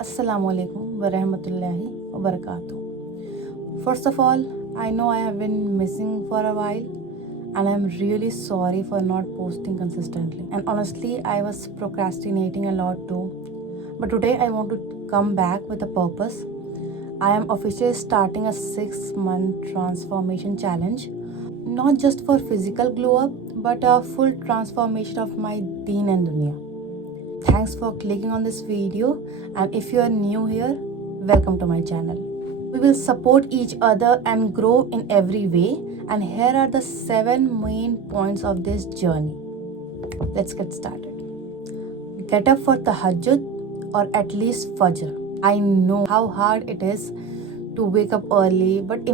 Assalamualaikum warahmatullahi wabarakatuh. First of all, I know I have been missing for a while and I'm really sorry for not posting consistently. And honestly, I was procrastinating a lot too. But today I want to come back with a purpose. I am officially starting a 6-month transformation challenge, not just for physical glow up, but a full transformation of my deen and dunya. Thanks for clicking on this video, and if you are new here, welcome to my channel. We will support each other and grow in every way, and here are the 7 main points of this journey. Let's get started. Get up for tahajjud or at least fajr. I know how hard it is to wake up early, but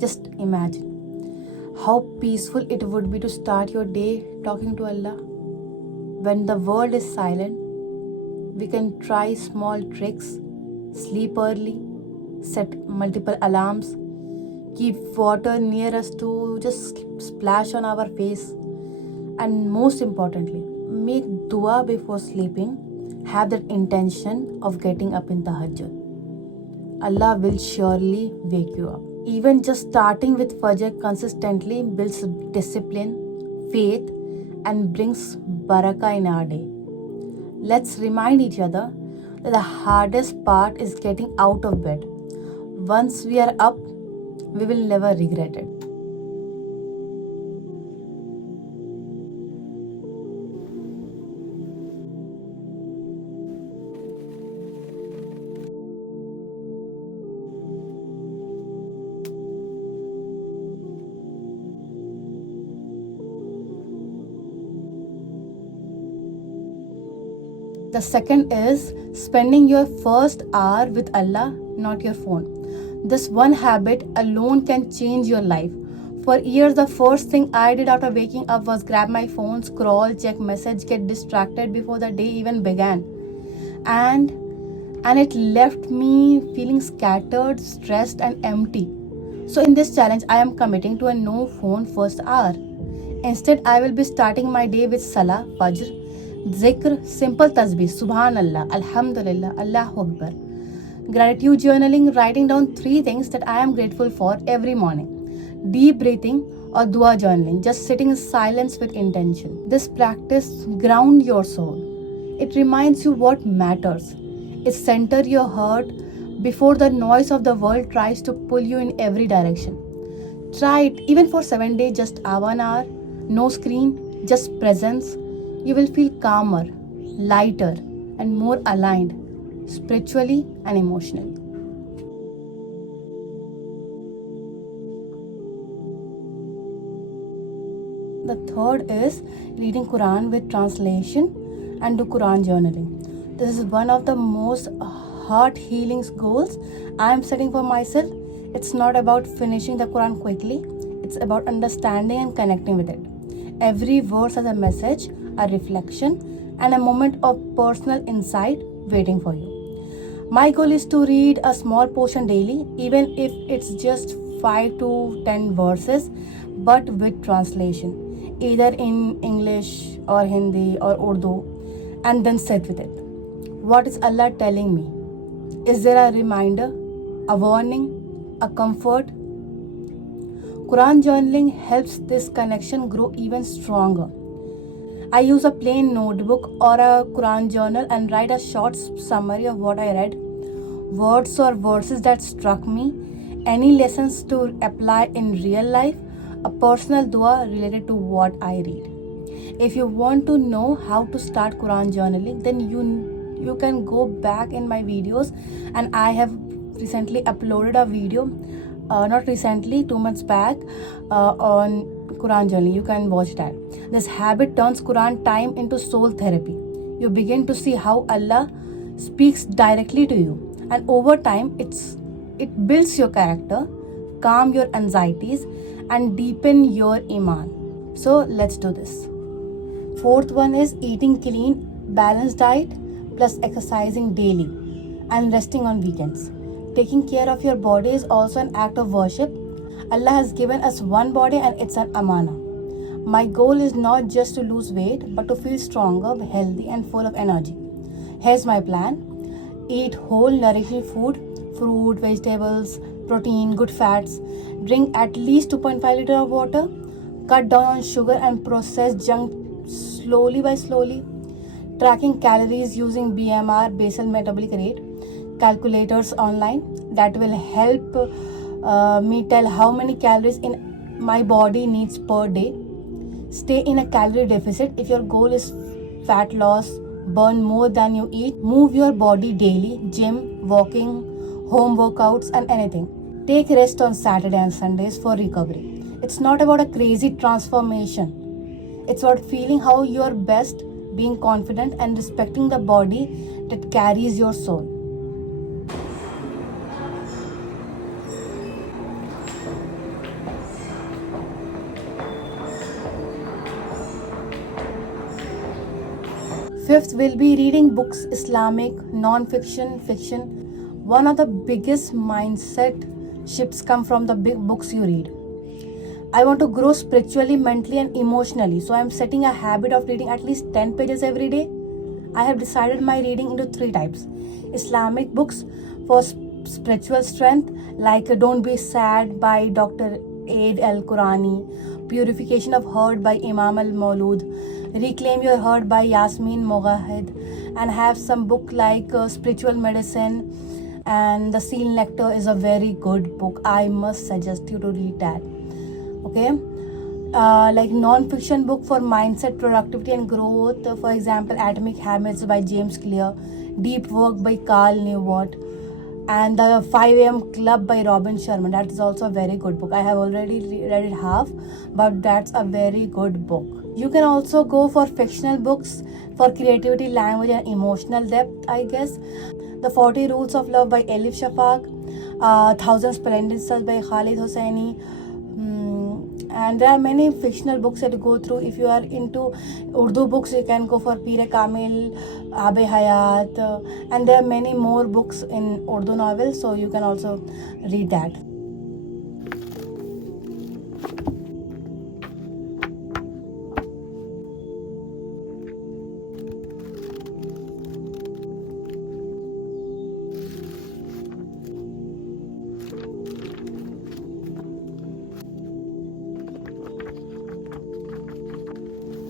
just imagine how peaceful it would be to start your day talking to Allah. When the world is silent, we can try small tricks, sleep early, set multiple alarms, keep water near us to just splash on our face, and most importantly, make dua before sleeping. Have that intention of getting up in tahajjud. Allah will surely wake you up. Even just starting with Fajr consistently builds discipline, faith, and brings barakah in our day. Let's remind each other that the hardest part is getting out of bed. Once we are up, we will never regret it. The second is spending your first hour with Allah, not your phone. This one habit alone can change your life. For years, the first thing I did after waking up was grab my phone, scroll, check message, get distracted before the day even began. And it left me feeling scattered, stressed, and empty. So in this challenge, I am committing to a no phone first hour. Instead, I will be starting my day with Salah, Fajr, Zikr, simple tasbih, Subhanallah, Alhamdulillah, Allahu Akbar. Gratitude journaling, writing down 3 things that I am grateful for every morning. Deep breathing or dua journaling, just sitting in silence with intention. This practice ground your soul. It reminds you what matters. It centers your heart before the noise of the world tries to pull you in every direction. Try it even for 7 days, just 1 hour, no screen, just presence. You will feel calmer, lighter, and more aligned spiritually and emotionally. The third is reading Quran with translation and do Quran journaling. This is one of the most heart healing goals I am setting for myself. It's not about finishing the Quran quickly, it's about understanding and connecting with it. Every verse has a message, a reflection, and a moment of personal insight waiting for you. My goal is to read a small portion daily, even if it's just 5 to 10 verses, but with translation, either in English or Hindi or Urdu, and then sit with it. What is Allah telling me? Is there a reminder, a warning, a comfort? Quran journaling helps this connection grow even stronger. I use a plain notebook or a Quran journal and write a short summary of what I read, words or verses that struck me, any lessons to apply in real life, a personal dua related to what I read. If you want to know how to start Quran journaling, then you can go back in my videos, and I have recently uploaded a video, not recently, 2 months back, on Quran journaling. You can watch that. This habit turns Quran time into soul therapy. You begin to see how Allah speaks directly to you, and over time it builds your character, calm your anxieties, and deepen your iman. So let's do this. Fourth one is eating clean, balanced diet plus exercising daily and resting on weekends. Taking care of your body is also an act of worship. Allah has given us one body and it's an amana. My goal is not just to lose weight, but to feel stronger, healthy, and full of energy. Here's my plan. Eat whole nourishing food, fruit, vegetables, protein, good fats. Drink at least 2.5 liters of water. Cut down on sugar and processed junk slowly by slowly. Tracking calories using BMR, basal metabolic rate, calculators online that will help me tell how many calories in my body needs per day. Stay in a calorie deficit if your goal is fat loss. Burn more than you eat. Move your body daily, gym, walking, home workouts, and anything. Take rest on Saturday and Sundays for recovery. It's not about a crazy transformation. It's about feeling how you are best, being confident, and respecting the body that carries your soul. Fifth will be reading books, Islamic, non-fiction, fiction. One of the biggest mindset shifts come from the big books you read. I want to grow spiritually, mentally, and emotionally. So I am setting a habit of reading at least 10 pages every day. I have decided my reading into 3 types. Islamic books for spiritual strength, like Don't Be Sad by Dr. Aid Al-Qurani, Purification of Heart by Imam Al-Maulud, Reclaim Your Heart by Yasmin Mogahed, and have some book like Spiritual Medicine, and The Seal Nectar is a very good book. I must suggest you to read that. Okay, like non-fiction book for mindset, productivity, and growth. For example, Atomic Habits by James Clear, Deep Work by Carl Newport, and the 5 a.m. Club by Robin Sharma. That is also a very good book. I have already read it half, but that's a very good book. You can also go for fictional books for creativity, language, and emotional depth, I guess. The 40 Rules of Love by Elif Shafak, Thousand Splendid Stars by Khalid Hosseini. And there are many fictional books that you go through. If you are into Urdu books, you can go for Pir Kamil, Abe Hayat, and there are many more books in Urdu novels, so you can also read that.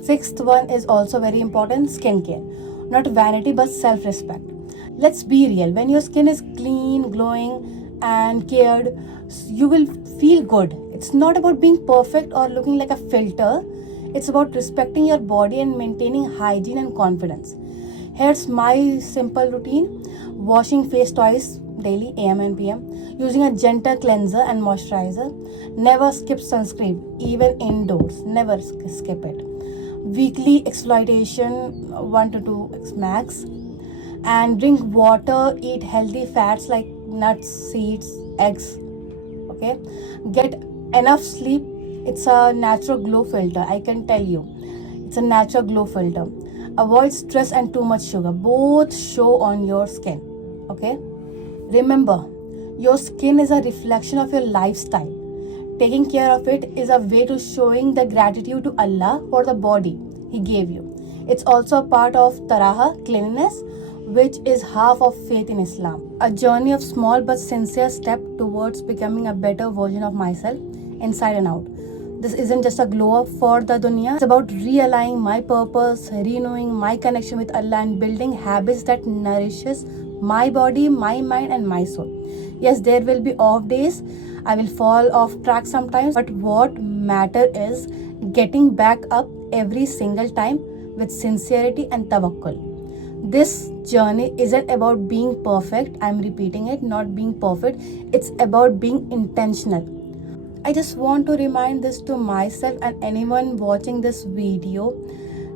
Sixth one is also very important, skincare. Not vanity but self-respect. Let's be real. When your skin is clean, glowing, and cared, you will feel good. It's not about being perfect or looking like a filter. It's about respecting your body and maintaining hygiene and confidence. Here's my simple routine. Washing face twice daily, AM and PM. Using a gentle cleanser and moisturizer. Never skip sunscreen, even indoors. Never skip it. Weekly exfoliation 1 to 2 max, and drink water, eat healthy fats like nuts, seeds, eggs. Okay, get enough sleep. It's a natural glow filter, I can tell you. It's a natural glow filter. Avoid stress and too much sugar, both show on your skin. Okay, remember, your skin is a reflection of your lifestyle. Taking care of it is a way to showing the gratitude to Allah for the body He gave you. It's also a part of Taraha, cleanliness, which is half of faith in Islam. A journey of small but sincere step towards becoming a better version of myself, inside and out. This isn't just a glow up for the dunya. It's about realigning my purpose, renewing my connection with Allah, and building habits that nourishes my body, my mind, and my soul. Yes, there will be off days. I will fall off track sometimes, but what matter is getting back up every single time with sincerity and tawakkul. This journey isn't about being perfect. I'm repeating it, not being perfect. It's about being intentional. I just want to remind this to myself and anyone watching this video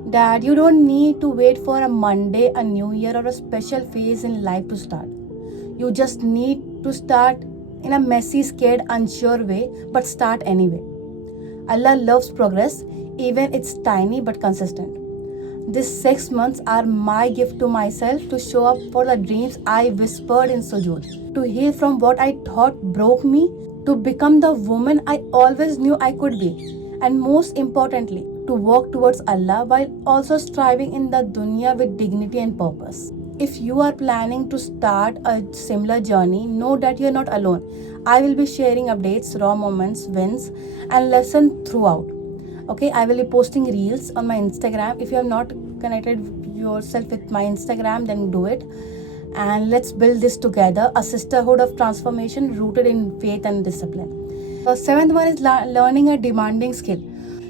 that you don't need to wait for a Monday, a new year, or a special phase in life to start. You just need to start in a messy, scared, unsure way, but start anyway. Allah loves progress, even it's tiny but consistent. These 6 months are my gift to myself to show up for the dreams I whispered in sujood, to heal from what I thought broke me, to become the woman I always knew I could be, and most importantly, to walk towards Allah while also striving in the dunya with dignity and purpose. if you are planning to start a similar journey, know that you're not alone. I will be sharing updates, raw moments, wins, and lessons throughout. Okay, I will be posting reels on my Instagram. If you have not connected yourself with my Instagram, then do it. And let's build this together, a sisterhood of transformation rooted in faith and discipline. The seventh one is learning a demanding skill,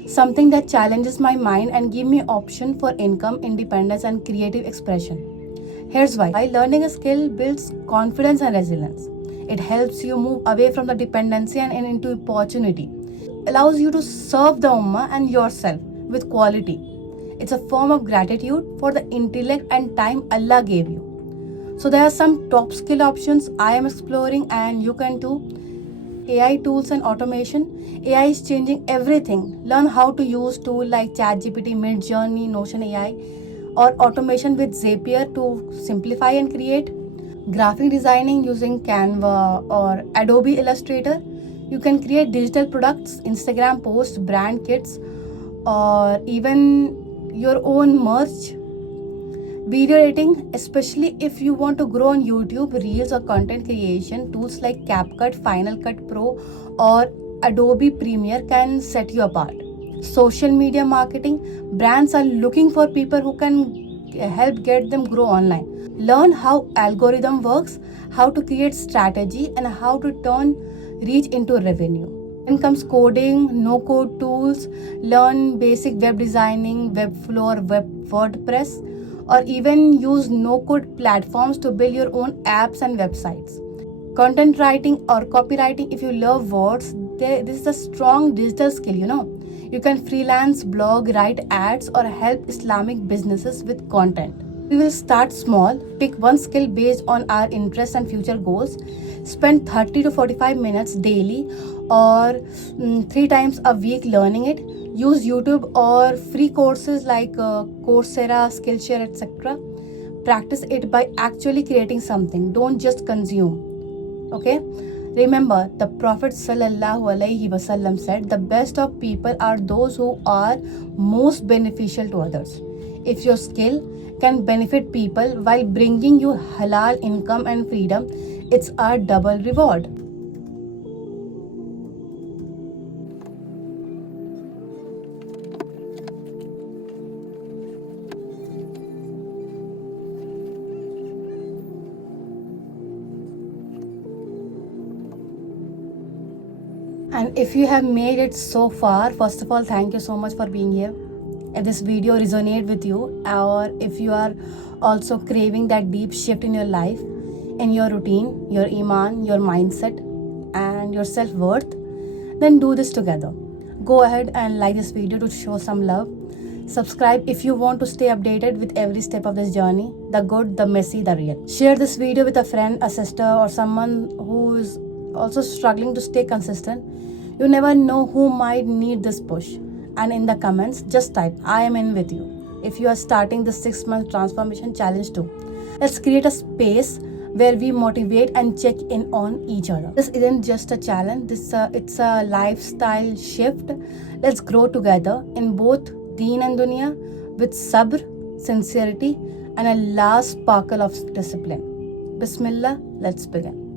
something that challenges my mind and give me option for income, independence, and creative expression. Here's why. By learning a skill builds confidence and resilience. It helps you move away from the dependency and into opportunity. Allows you to serve the Ummah and yourself with quality. It's a form of gratitude for the intellect and time Allah gave you. So there are some top skill options I am exploring, and you can too. AI tools and automation. AI is changing everything. Learn how to use tools like ChatGPT, Midjourney, Notion AI, or automation with Zapier to simplify and create. Graphic designing using Canva or Adobe Illustrator. You can create digital products, Instagram posts, brand kits, or even your own merch. Video editing, especially if you want to grow on YouTube, Reels, or content creation, tools like CapCut, Final Cut Pro, or Adobe Premiere can set you apart. Social media marketing, brands are looking for people who can help get them grow online. Learn how algorithm works, how to create strategy, and how to turn reach into revenue. Then comes coding, no code tools. Learn basic web designing, Webflow, or WordPress, or even use no-code platforms to build your own apps and websites. Content writing or copywriting, if you love words, this is a strong digital skill, You can freelance, blog, write ads, or help Islamic businesses with content. We will start small, pick one skill based on our interests and future goals, spend 30 to 45 minutes daily or 3 times a week learning it. Use YouTube or free courses like Coursera, Skillshare, etc. Practice it by actually creating something. Don't just consume. Okay? Remember, the Prophet ﷺ said, the best of people are those who are most beneficial to others. If your skill can benefit people while bringing you halal income and freedom, it's a double reward. And if you have made it so far, first of all, thank you so much for being here. If this video resonated with you, or if you are also craving that deep shift in your life, in your routine, your iman, your mindset, and your self-worth, then do this together. Go ahead and like this video to show some love. Subscribe if you want to stay updated with every step of this journey, the good, the messy, the real. Share this video with a friend, a sister, or someone who is also struggling to stay consistent. You never know who might need this push. And in the comments, just type, I am in with you. If you are starting the 6-month transformation challenge too. Let's create a space where we motivate and check in on each other. This isn't just a challenge, it's a lifestyle shift. Let's grow together in both deen and dunya with sabr, sincerity, and a last sparkle of discipline. Bismillah, let's begin.